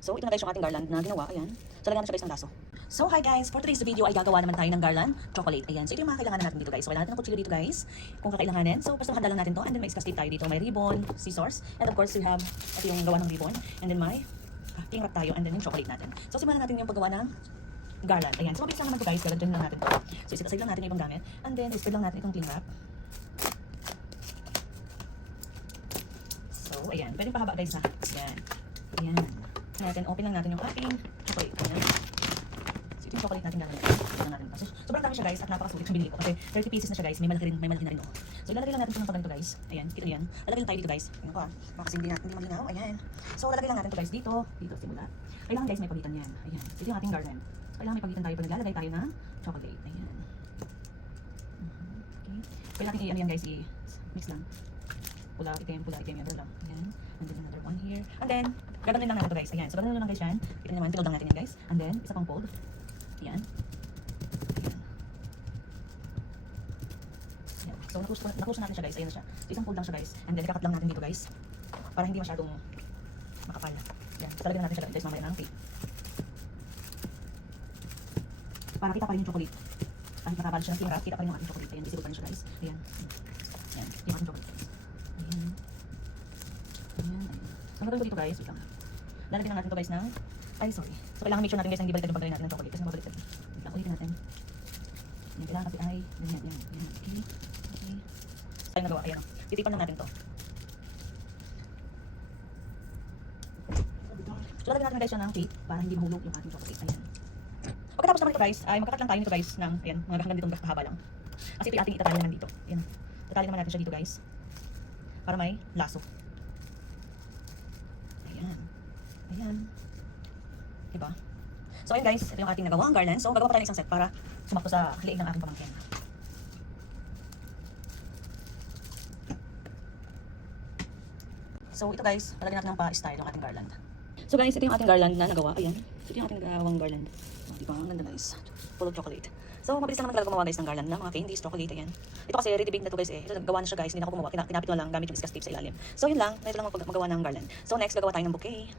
So, ito na guys yung ating garland na ginawa. Ayan. So, lagyan na siya guys ng laso. So, hi guys! For today's video ay gagawa naman tayo ng garland chocolate. Ayan. So, ito yung mga kailangan natin dito guys. So, kailangan natin ng kutsilyo dito guys. Kung kakailanganin. So, basta makadala natin to. And then may excuse tayo dito. May ribbon, scissors. And of course, we have ito yung gawa ng ribbon. And then may king wrap tayo. And then yung chocolate natin. So, simulan natin yung paggawa ng garland. Ayan. So, mabilis lang naman to guys. Garland lang natin to. So, isaside lang natin yung ibang gamit. And then, isaside lang natin itong cling wrap. So, ayan. Pwede pahaba guys ha. Ayan. Ayan. Natin, open lang natin yung ating chocolate. Ayan. So, ito yung chocolate natin naman. Open lang natin. So, sobrang dami siya guys at napakasulit yung binili ko. Kasi 30 pieces na siya guys. May malaki na rin oh. So, ilalagay lang natin ito ng ganito guys. Ayan, kita nyo yan. Lalagay lang tayo dito guys. Tingnan ko kasi hindi malinaw. Ayan. So, lalagay lang natin ito guys dito. Dito, simula. Kailangan guys may pagitan yan. Ayan. Ito yung ating garland. So, kailangan may pagitan tayo pag naglalagay tayo ng chocolate. Ayan. Okay. Kaya natin i-ano yan guys, i-mix lang. Pula, itim yan. Dito lang. Ayan. And then another one here. And then, gaganin lang natin ito guys. Ayan. So, gaganin lang guys yan. Kita naman, tinold lang natin yan guys. And then, isa pang fold. Ayan. Ayan. Ayan. So, nakusa natin siya guys. Ayan na siya. So, isang fold lang siya guys. And then, ikakat lang natin dito guys. Para hindi masyadong makapal. Ayan. So, talagyan natin siya guys mamaya ng tape. Para kita pa rin yung chocolate. Kahit nakapal siya ng king wrap, kita pa rin yung ating chocolate. Ayan. Visible pa rin siya guys. Ayan. Ayan. Yung ating chocolate guys. Ayan. Ayan. So, gagawin ko dito guys. Wait lang. Lalagyan natin ito guys ng... Ay, sorry. So, kailangan make sure natin guys na hindi baliktad yung paglagay natin ng chocolate. Kasi mabaliktad. Wait lang. Ulitin natin. Ayan. Kailangan kasi ay... Ayan. Ayan. Okay. Okay. Tayo nagawa. Ayan o. Titipan lang natin to. So, lalagyan natin guys siya ng tape para hindi mahulog yung ating chocolate. Ayan. Pagkatapos naman ito guys, ay magkakat lang tayo nito guys ng... Ayan. Mga hanggang dito kahaba lang. Kasi ito yung ating itatali naman dito. Ayan. Tatali naman natin siya dito guys. Para may laso. Ayan. Ayan. Diba? So, ayun guys. Ito yung ating nagawang garland. So, gagawa pa tayo ng isang set para sumakto sa liig ng aking pamangkin. So, ito guys. Palagyan natin ng pa-style yung ating garland. So, guys. Ito yung ating garland na nagawa. Ayan. Ito yung ating nagawang garland. So, diba? Ang ganda guys. Full of chocolate. So, mabilis lang naman talaga gumawa guys ng garland na mga candies, chocolate, ayan. Ito kasi ready baked na to guys eh. Ito, gawa na siya guys. Hindi na ako gumawa. Kinapit ko lang gamit yung discuss tape sa ilalim. So, yun lang. Ito lang magawa ng garland. So, next, gagawa tayo ng bouquet.